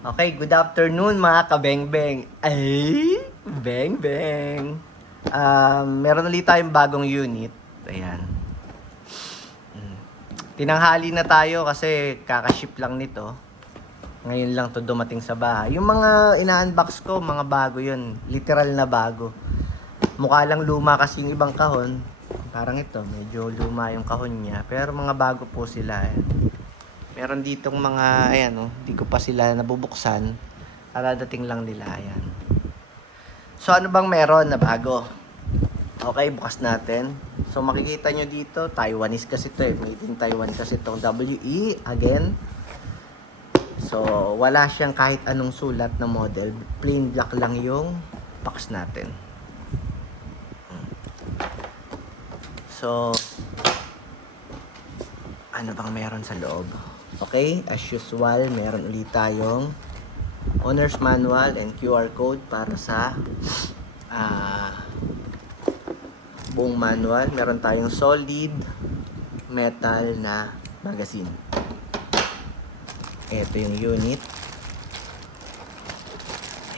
Okay, good afternoon mga kabengbeng. Ay, beng-beng. Meron ulit tayong bagong unit. Ayan. Tinanghali na tayo kasi kakaship lang nito. Ngayon lang to dumating sa bahay. Yung mga ina-unbox ko, mga bago yun. Literal na bago. Mukha lang luma kasi yung ibang kahon. Parang ito, medyo luma yung kahon niya. Pero mga bago po sila. Meron ditong mga, ayan hindi ko pa sila nabubuksan. Karadating lang nila, ayan. So, ano bang meron na bago? Okay, bukas natin. So, makikita nyo dito, Taiwanese kasi ito Made in Taiwan kasi itong WE, again. So, wala siyang kahit anong sulat na model. Plain black lang yung box natin. So, ano bang meron sa loob? Okay, as usual, meron ulit tayong owner's manual and QR code para sa buong manual. Meron tayong solid metal na magazine. Ito yung unit.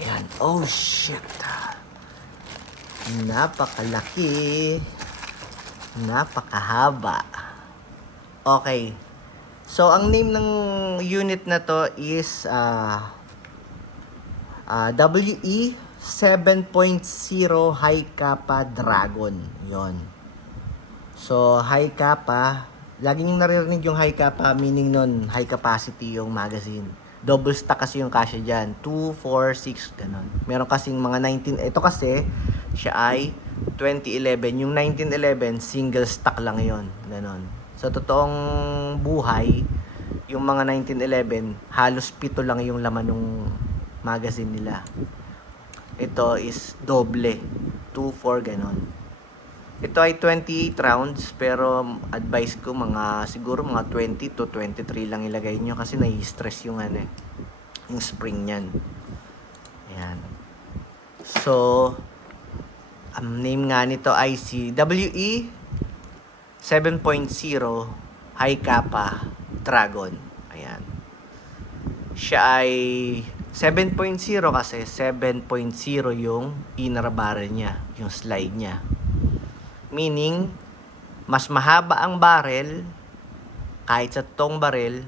Ayan. Oh shit. Napakalaki. Napakahaba. Okay. So, ang name ng unit na to is WE 7.0 High Kappa Dragon. Yon. So, High Kappa, lagi niyong naririnig yung High Kappa, meaning nun, high capacity yung magazine. Double stack kasi yung kasya dyan. 2, 4, 6, ganun. Meron kasing mga 19, ito kasi, siya ay 2011. Yung 1911, single stack lang yon, ganun. Sa totoong buhay, yung mga 1911, halos 7 lang yung laman ng magazine nila. Ito is doble. 2, 4, ganon. Ito ay 28 rounds, pero advice ko siguro mga 20 to 23 lang ilagay nyo kasi nai-stress yung yung spring niyan. Ayan. So, ang name nga nito ay si WE 7.0 High Kappa Dragon. Ayan. Siya ay 7.0 kasi 7.0 yung inner barrel niya, yung slide niya. Meaning, mas mahaba ang barrel, kahit sa tong barrel,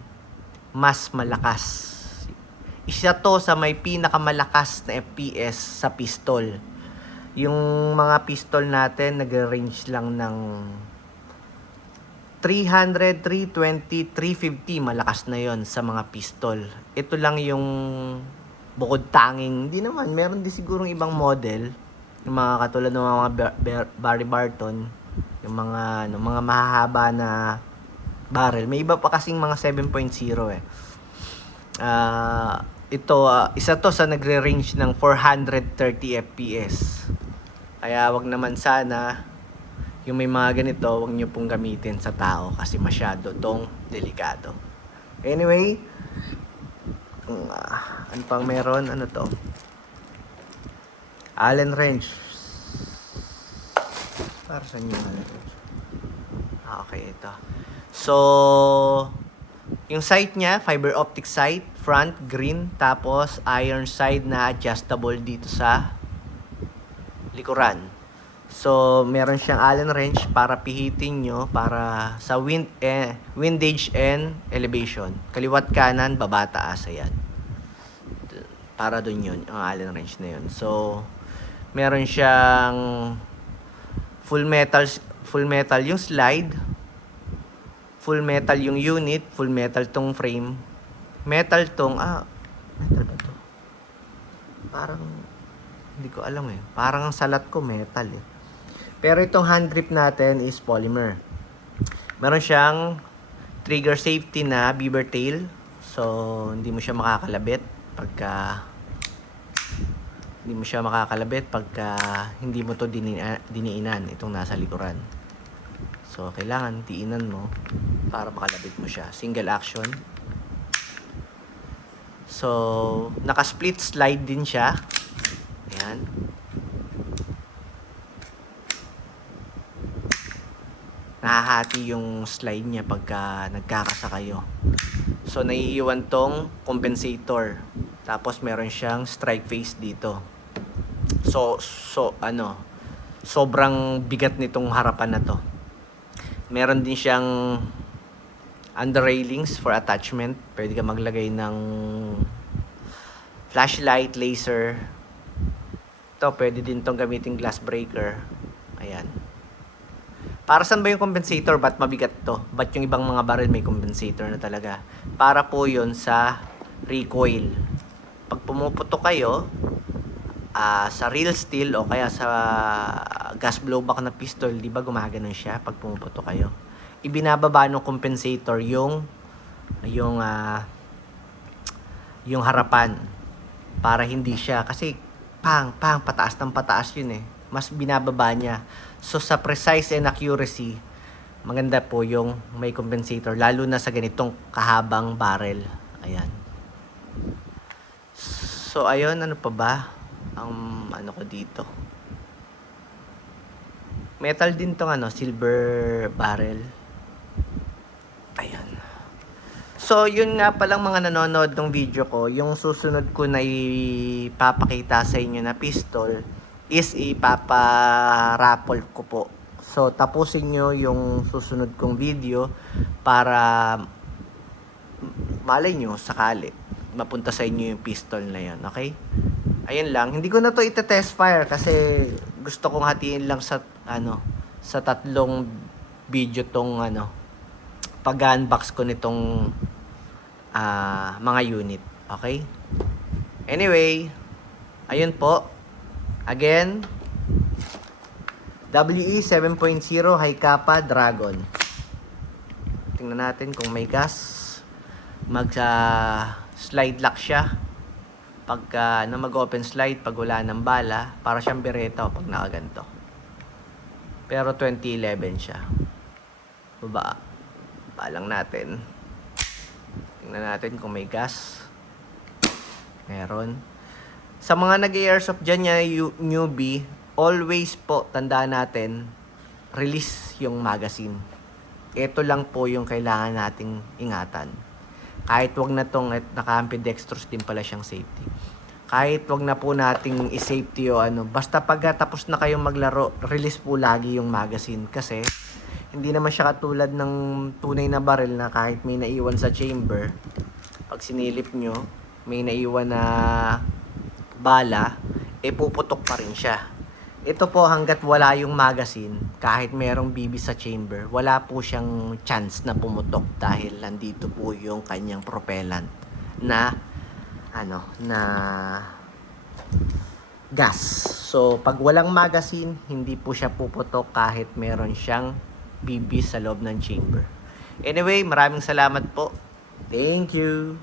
mas malakas. Isa to sa may pinakamalakas na FPS sa pistol. Yung mga pistol natin, nag-range lang ng 300, 320, 350, malakas na yon sa mga pistol. Ito lang yung bukod tanging, hindi naman, meron din sigurong ibang model, yung mga katulad ng mga Barry Barton, yung mga mahahaba na barrel. May iba pa kasing mga 7.0 ito, isa to sa nagre-range ng 430 FPS. Kaya wag naman sana yung may mga ganito, huwag nyo pong gamitin sa tao kasi masyado tong delikado. Anyway, ano pang meron? Ano to? Allen wrench. Para saan yung Allen wrench? Okay, ito. So, yung sight niya, fiber optic sight, front, green, tapos iron side na adjustable dito sa likuran. So, meron siyang Allen wrench para pihitin nyo para sa windage and elevation. Kaliwat kanan, baba taas. Ayan. Para dun yun, ang Allen wrench na yun. So, meron siyang full metal yung slide, full metal yung unit, full metal tong frame. Metal tong, metal ba to? Parang, hindi ko alam Parang ang salat ko metal Pero itong hand grip natin is polymer. Meron siyang trigger safety na beaver tail. So, hindi mo siya makakalabit pagka hindi mo to diniinan itong nasa likuran. So, kailangan tiinan mo para makalabit mo siya. Single action. So, naka-split slide din siya. Ayan. Nahahati yung slide niya pagka nagkakasa kayo. So, naiiwan tong compensator. Tapos meron siyang strike face dito. So sobrang bigat nitong harapan na to. Meron din siyang under railings for attachment. Pwede ka maglagay ng flashlight, laser. Ito, pwede din tong gamitin glass breaker. Ayan. Para saan ba yung compensator? Ba't mabigat to? Ba't yung ibang mga baril may compensator na talaga? Para po yun sa recoil. Pag pumuputok kayo, sa real steel o kaya sa gas blowback na pistol, di ba gumaganon siya pag pumuputok kayo? Ibinababa ng compensator yung harapan para hindi siya, kasi pataas ng pataas yun eh. Mas binababa niya. So sa precise and accuracy, maganda po yung may compensator, lalo na sa ganitong kahabang barrel. Ayan. So ayun, ano pa ba ang ano ko dito? Metal din tong silver barrel. Ayan. So, yun nga palang mga nanonood ng video ko, yung susunod ko na ipapakita sa inyo na pistol is ipaparaffle ko po. So, tapusin nyo yung susunod kong video para malay nyo sakali mapunta sa inyo yung pistol na yun. Okay? Ayun lang. Hindi ko na to ite-test fire kasi gusto kong hatiin lang sa sa tatlong video tong pag-unbox ko nitong mga unit. Okay? Anyway, ayun po. Again, WE 7.0 High Kappa Dragon. Tingnan natin kung may gas. Slide lock siya. Pagka mag-open slide, pag wala ng bala, para siyang Beretta pag nakaganto. Pero 2011 siya. Baba lang natin. Tingnan natin kung may gas. Meron. Sa mga nag-airsoft dyan newbie, always po, tandaan natin, release yung magazine. Ito lang po yung kailangan nating ingatan. Kahit wag na tong naka-ambidextrous din pala siyang safety. Kahit wag na po nating i-safety o basta pag tapos na kayong maglaro, release po lagi yung magazine kasi hindi naman siya katulad ng tunay na baril na kahit may naiwan sa chamber, pag sinilip nyo, may naiwan na bala, puputok pa rin siya. Ito po, hanggat wala yung magazine, kahit merong BB sa chamber, wala po siyang chance na pumutok dahil nandito po yung kanyang propellant na gas. So, pag walang magazine, hindi po siya puputok kahit meron siyang BB sa loob ng chamber. Anyway, maraming salamat po. Thank you.